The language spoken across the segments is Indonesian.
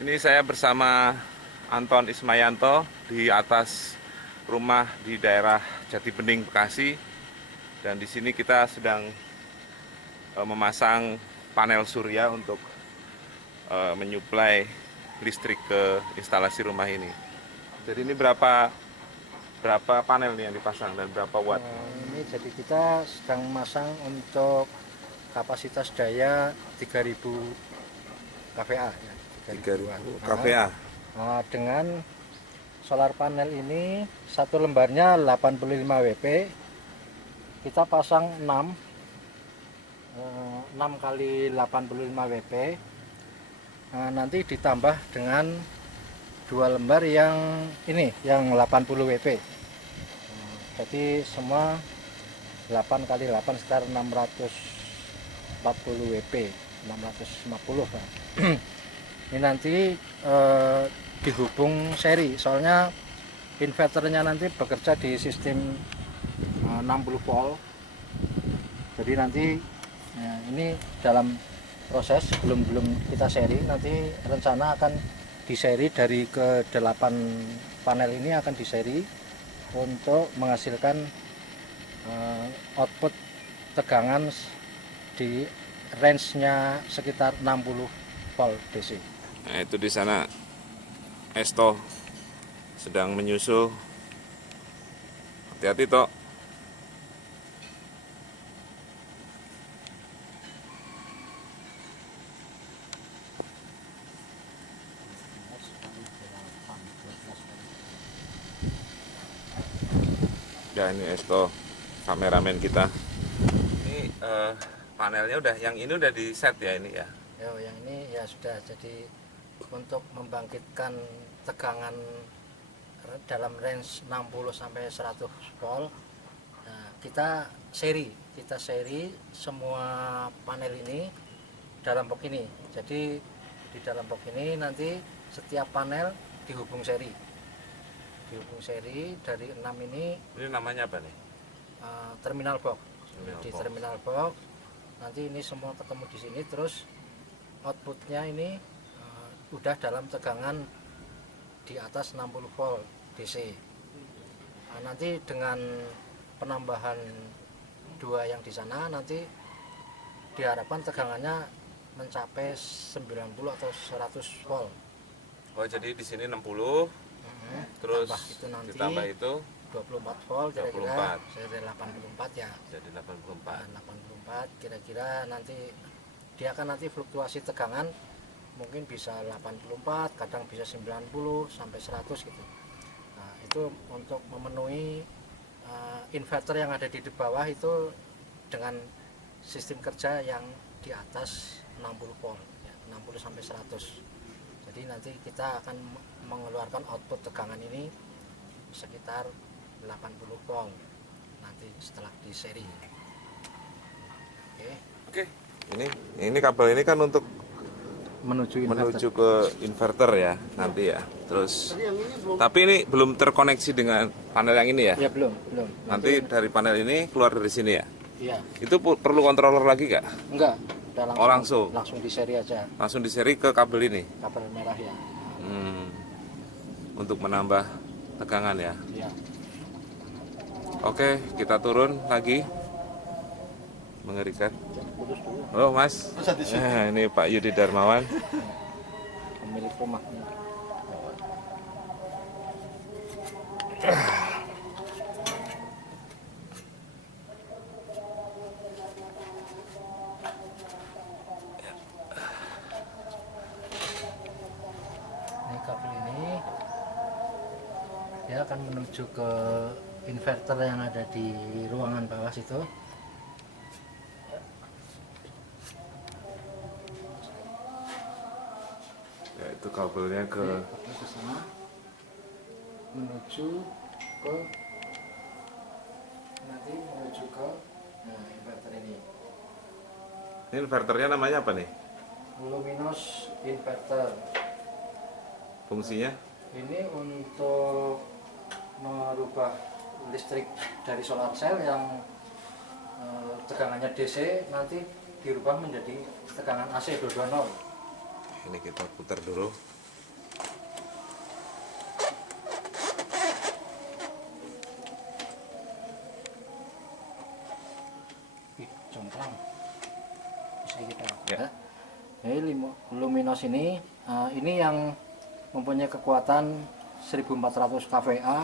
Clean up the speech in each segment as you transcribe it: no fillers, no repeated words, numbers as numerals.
Ini saya bersama Anton Ismayanto di atas rumah di daerah Jati Bening, Bekasi. Dan di sini kita sedang memasang panel surya untuk menyuplai listrik ke instalasi rumah ini. Jadi ini berapa panel nih yang dipasang dan berapa watt? Ini jadi kita sedang memasang untuk kapasitas daya 3000 kVA ya, 3000 watt. 3000 kVA. Dengan solar panel ini satu lembarnya 85 WP, kita pasang 6 kali 85 WP. Nanti ditambah dengan 2 lembar yang ini yang 80 WP. Jadi semua 8 kali 8 sekitar 640 WP, 650 Pak. Ini nanti dihubung seri, soalnya inverternya nanti bekerja di sistem 60 volt. Jadi nanti ini dalam proses sebelum kita seri, nanti rencana akan diseri dari ke 8 panel ini akan diseri untuk menghasilkan output tegangan di range-nya sekitar 60 volt DC. Nah, itu di sana Esto sedang menyusul. Hati-hati, Tok. Ya, ini Esto, kameramen kita. Ini panelnya yang ini udah di set ya ini ya. Yang ini ya sudah, jadi untuk membangkitkan tegangan dalam range 60 sampai 100 volt. Nah, kita seri semua panel ini dalam box ini. Jadi di dalam box ini nanti setiap panel dihubung seri dari 6 ini. Ini namanya apa nih? Terminal box. Terminal box nanti ini semua ketemu di sini, terus outputnya ini udah dalam tegangan di atas 60 volt DC. Nanti dengan penambahan 2 yang di sana, nanti diharapkan tegangannya mencapai 90 atau 100 volt. Oh, jadi di sini 60, terus itu nanti ditambah itu 24 volt kira-kira, 84 ya. jadi 84. 84 kira-kira nanti dia akan nanti fluktuasi tegangan mungkin bisa 84, kadang bisa 90 sampai 100 gitu. Nah, itu untuk memenuhi inverter yang ada di bawah itu dengan sistem kerja yang di atas 60 volt ya, 60 sampai 100. Jadi nanti kita akan mengeluarkan output tegangan ini sekitar 80 volt nanti setelah di seri. Oke. Ini kabel ini kan untuk Menuju ke inverter ya nanti ya. Terus tapi ini belum terkoneksi dengan panel yang ini ya? Ya belum. Nanti dari panel ini keluar dari sini ya? Iya. Itu perlu controller lagi nggak? Enggak, udah langsung? Langsung di seri aja, Langsung diseri ke kabel ini? kabel merah ya. Untuk menambah tegangan ya? Iya. Oke, kita turun lagi. Mengerikan. Oh Mas, ini Pak Yudi Darmawan. Pemilik rumahnya. Ini kabel ini dia akan menuju ke inverter yang ada di ruangan bawah situ. Ya, itu kabelnya ke sana menuju ke inverter ini. Ini inverternya namanya apa nih? Luminous inverter. Fungsinya? Ini untuk merubah listrik dari solar cell yang tegangannya DC nanti dirubah menjadi tegangan AC 220. Ini kita putar dulu. Luminos ini yang mempunyai kekuatan 1400 kVA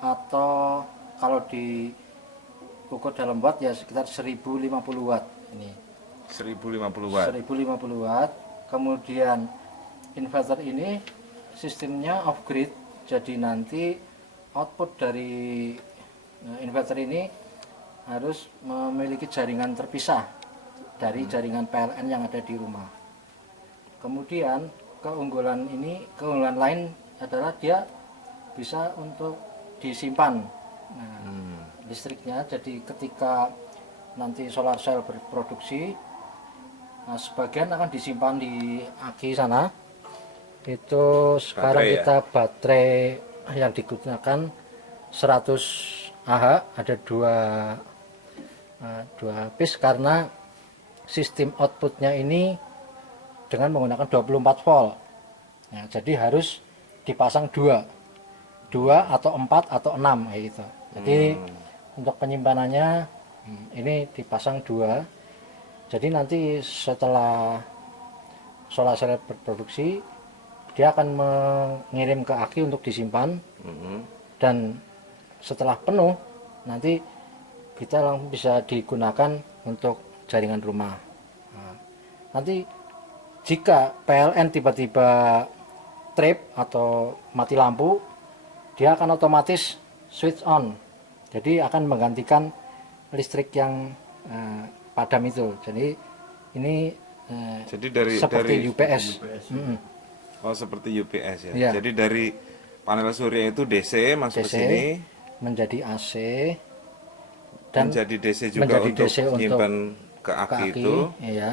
atau kalau diukur dalam watt ya sekitar 1050 watt ini. 1050 watt. 1050 watt. Kemudian inverter ini sistemnya off grid, jadi nanti output dari inverter ini harus memiliki jaringan terpisah dari jaringan PLN yang ada di rumah. Kemudian keunggulan lain adalah dia bisa untuk disimpan listriknya. Jadi ketika nanti solar cell berproduksi, sebagian akan disimpan di aki sana. Itu sekarang Baterai, kita baterai yang digunakan 100 Ah, ada dua piece karena sistem outputnya ini dengan menggunakan 24 volt. Nah, jadi harus dipasang dua atau 4 atau 6 gitu. Jadi untuk penyimpanannya ini dipasang dua. Jadi nanti setelah solar cell berproduksi, dia akan mengirim ke aki untuk disimpan. Dan setelah penuh, nanti kita langsung bisa digunakan untuk jaringan rumah. Nanti jika PLN tiba-tiba trip atau mati lampu, dia akan otomatis switch on. Jadi akan menggantikan listrik yang padam itu. Jadi ini seperti UPS. Oh, seperti UPS ya. Iya. Jadi dari panel surya itu DC masuk ke sini, menjadi AC dan menjadi DC juga menjadi untuk DC untuk menyimpan ke aki itu. Iya.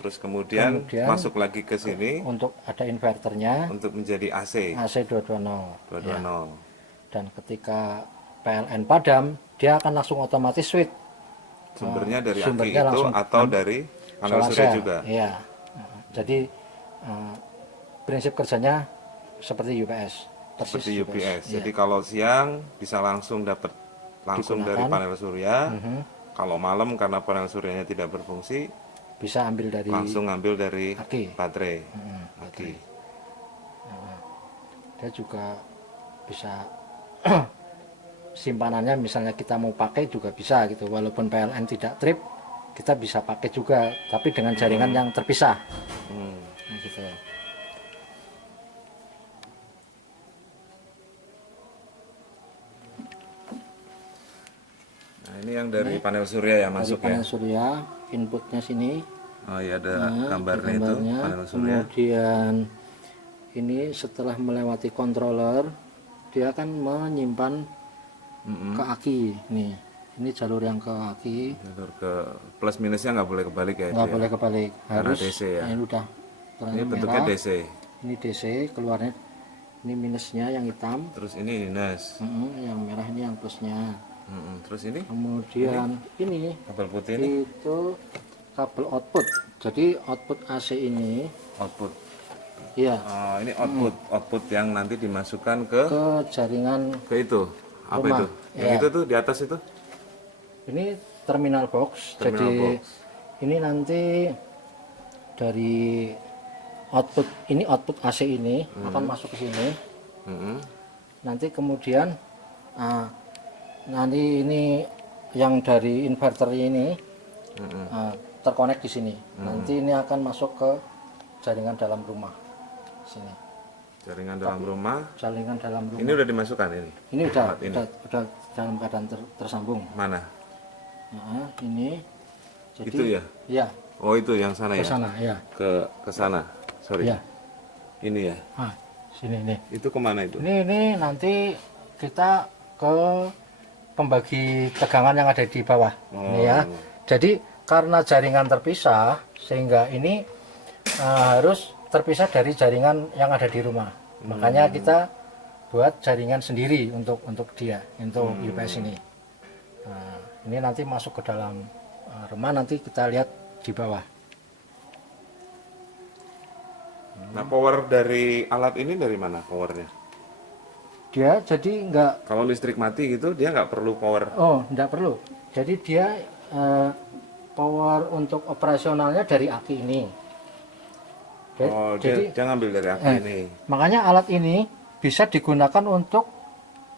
Terus kemudian masuk lagi ke sini Untuk ada inverternya, untuk menjadi AC AC 220. 220. Ya. Dan ketika PLN padam, dia akan langsung otomatis switch. Sumbernya dari sumbernya aki itu langsung atau dari panel solar surya cell. juga. Iya. Jadi prinsip kerjanya seperti UPS. Persis Seperti UPS. Iya. Jadi kalau siang bisa langsung dapat langsung dari Digunakan. panel surya. Kalau malam karena panel suryanya tidak berfungsi, Bisa ambil dari langsung ambil dari aki. baterai. Baterai. Dia juga bisa simpanannya, misalnya kita mau pakai juga bisa gitu, walaupun PLN tidak trip kita bisa pakai juga, tapi dengan jaringan yang terpisah. Nah, gitu. Nah, ini yang dari panel surya ya Dari masuk panel ya. surya, inputnya sini. Oh iya, ada Nah, gambarnya itu panel surya. Kemudian ini setelah melewati controller, dia akan menyimpan ke aki. Nih, ini jalur yang ke aki. Jalur ke plus minusnya nggak boleh kebalik ya. Nggak itu ya? boleh kebalik, Karena harus DC ya. ini udah terang Ini bentuknya merah. DC. Ini DC, keluarnya ini minusnya yang hitam. Terus ini minus. Yang merah ini yang plusnya. Terus ini Kemudian ini kabel putih ini itu kabel output. Jadi output AC ini, output. ya, Oh, ini output yang nanti dimasukkan ke jaringan. itu. Apa Rumah. itu? Yang Ya. itu tuh di atas itu? Ini terminal box. Terminal Jadi box. ini nanti dari output ini, output AC ini akan masuk ke sini. Nanti kemudian nanti ini yang dari inverter ini terkonek di sini. Nanti ini akan masuk ke jaringan dalam rumah sini. Jaringan dalam rumah. Jaringan dalam rumah. Ini udah dimasukkan ini. Ini udah alat ini. udah dalam keadaan tersambung. Mana? Ini. Jadi, Itu ya? Ya, Oh, itu yang sana ke ya? sana ya. Ke sana. Sorry. Ya. Ini ya. Sini nih. Itu kemana itu? Ini nanti kita ke pembagi tegangan yang ada di bawah. Ini ya. Jadi karena jaringan terpisah sehingga ini harus terpisah dari jaringan yang ada di rumah. Makanya kita buat jaringan sendiri untuk dia, untuk UPS ini. Nah, ini nanti masuk ke dalam rumah, nanti kita lihat di bawah. Nah, power dari alat ini dari mana powernya? Dia jadi nggak, Kalau listrik mati gitu, dia nggak perlu power. nggak perlu. Jadi dia power untuk operasionalnya dari aki ini. Oh, dia ngambil dari aki ini. Makanya alat ini bisa digunakan untuk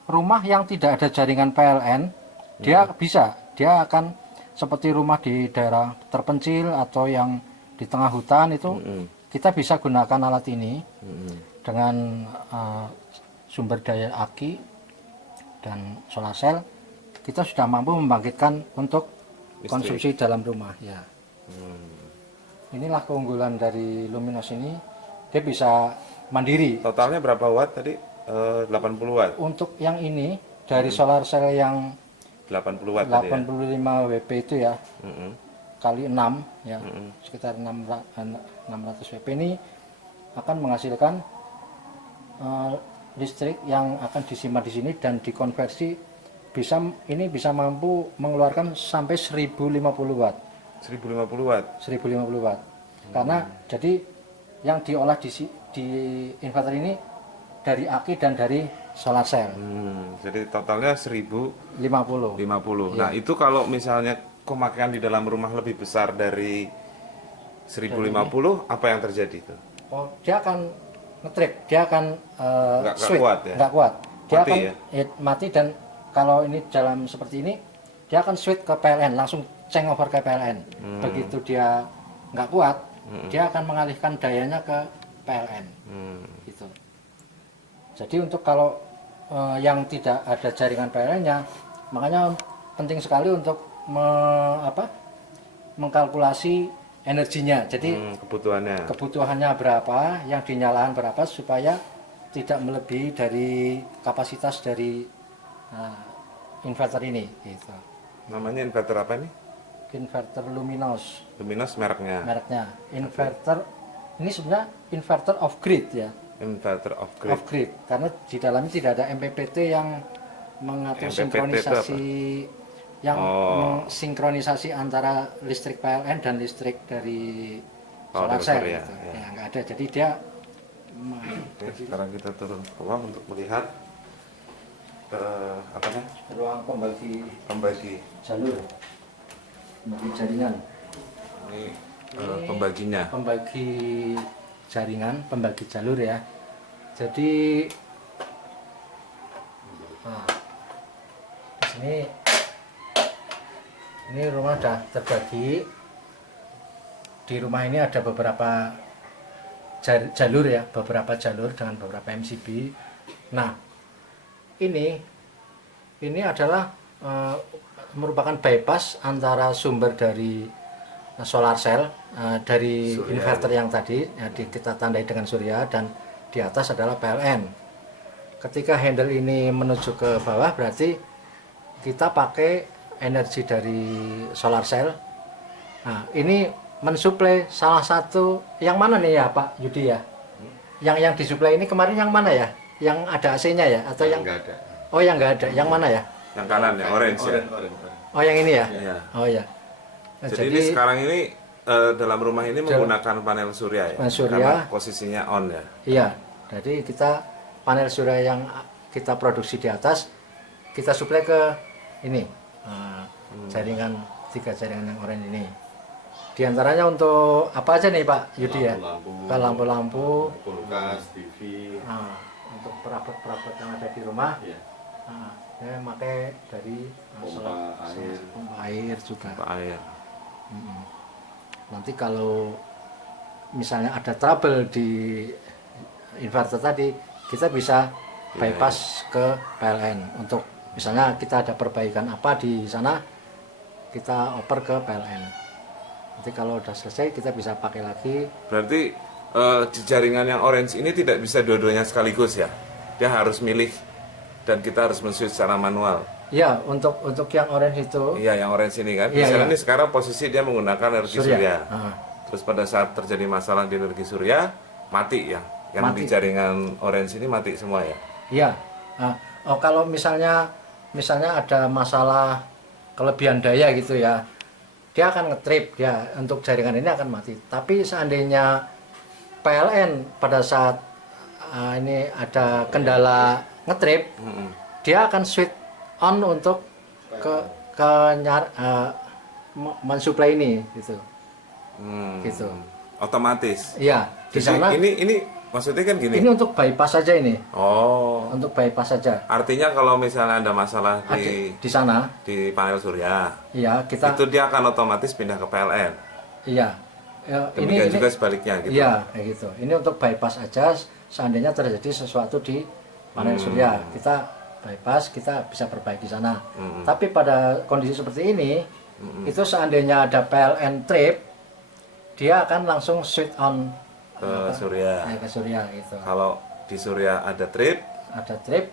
rumah yang tidak ada jaringan PLN. Dia akan seperti rumah di daerah terpencil atau yang di tengah hutan itu, kita bisa gunakan alat ini dengan sumber daya aki dan solar cell. Kita sudah mampu membangkitkan untuk konsumsi dalam rumah ya. Inilah keunggulan dari Luminos ini, dia bisa mandiri. Totalnya berapa watt tadi? 80 watt. Untuk yang ini dari solar cell yang 80 watt 85 WP itu ya, kali 6 ya, sekitar 600 WP ini akan menghasilkan listrik yang akan disimpan di sini dan dikonversi bisa mampu mengeluarkan sampai 1050 watt. 1050 watt. 1050 watt. Karena jadi yang diolah di inverter ini dari aki dan dari solar cell. Jadi totalnya 1050. 50. Nah, itu kalau misalnya pemakaian di dalam rumah lebih besar dari 1050, apa yang terjadi itu? Oh, dia akan ngetrip, dia akan nggak switch, kuat ya? nggak kuat. Dia Mati akan ya? mati, dan kalau ini jalan seperti ini, dia akan switch ke PLN, langsung change over ke PLN. Begitu dia nggak kuat, dia akan mengalihkan dayanya ke PLN. Gitu. Jadi untuk kalau yang tidak ada jaringan PLN-nya, makanya penting sekali untuk mengkalkulasi energinya. Jadi kebutuhannya berapa, yang dinyalakan berapa, supaya tidak melebihi dari kapasitas dari inverter ini. Gitu. Namanya inverter apa ini? Inverter Luminos. Luminos mereknya. Inverter ini sebenarnya inverter off grid ya. Inverter off grid. Off grid, karena di dalamnya tidak ada MPPT yang mengatur sinkronisasi, yang sinkronisasi antara listrik PLN dan listrik dari solar cell. Gitu. Ya, nggak ada. Jadi dia. Oke, sekarang kita turun ke bawah untuk melihat ruang pembagi jalur, pembagi jaringan. Ini pembaginya. Pembagi jaringan, pembagi jalur ya. Jadi di sini ini rumah sudah terbagi. Di rumah ini ada beberapa jalur ya, beberapa jalur dengan beberapa MCB. Nah, ini adalah merupakan bypass antara sumber dari solar cell dari surya, inverter yang tadi kita tandai dengan surya, dan di atas adalah PLN. Ketika handle ini menuju ke bawah, berarti kita pakai energi dari solar cell. Nah, ini mensuplai salah satu, yang mana nih ya Pak Yudi ya? Yang disuplai ini kemarin yang mana ya? Yang ada AC-nya ya? Atau yang nggak ada? Oh, yang nggak ada. Yang mana ya? Yang kanan ya, orange ya. Oh, yang ini ya? Iya. Oh ya. Jadi ini sekarang ini dalam rumah ini menggunakan panel surya ya? Karena posisinya on ya? Iya. Jadi kita panel surya yang kita produksi di atas, kita suplai ke ini jaringan, 3 jaringan yang orange ini. Di antaranya untuk apa aja nih Pak Yudi ya? Ke lampu-lampu, kulkas, TV, untuk perabot-perabot yang ada di rumah. ya. Saya pakai dari pompa air juga. Pompa air. Nanti kalau misalnya ada trouble di inverter tadi, kita bisa bypass ke PLN. Untuk misalnya kita ada perbaikan apa di sana, kita oper ke PLN. Nanti kalau udah selesai, kita bisa pakai lagi. Berarti jaringan yang orange ini tidak bisa dua-duanya sekaligus ya? Dia harus milih dan kita harus men-switch secara manual. Iya, untuk yang orange itu. Iya, yang orange ini kan. Iya, Misalnya ini sekarang posisi dia menggunakan energi surya. Terus pada saat terjadi masalah di energi surya, mati ya. Yang di jaringan orange ini mati semua ya? Iya. Kalau misalnya ada masalah kelebihan daya gitu ya, dia akan ngetrip, dia untuk jaringan ini akan mati. Tapi seandainya PLN pada saat ini ada kendala ngetrip, dia akan switch on untuk mensuplai ini gitu. Gitu. Otomatis. Iya. Di Jadi sana ini maksudnya kan gini. ini untuk bypass saja ini. Oh, Untuk bypass saja. artinya kalau misalnya ada masalah Di sana, di panel surya, iya kita, itu dia akan otomatis pindah ke PLN. iya. Demikian juga sebaliknya gitu. Iya, kayak gitu. Ini untuk bypass aja. Seandainya terjadi sesuatu di panel surya, kita bypass, kita bisa perbaiki sana. Tapi pada kondisi seperti ini, itu seandainya ada PLN trip, dia akan langsung switch on Ke surya. ke surya gitu. Kalau di surya ada trip, Ada trip,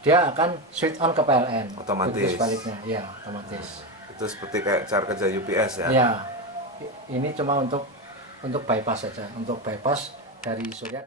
dia akan switch on ke PLN. Otomatis. Begitu sebaliknya, iya otomatis. itu seperti kayak cara kerja UPS ya. Ya, ini cuma untuk bypass saja, untuk bypass dari surya.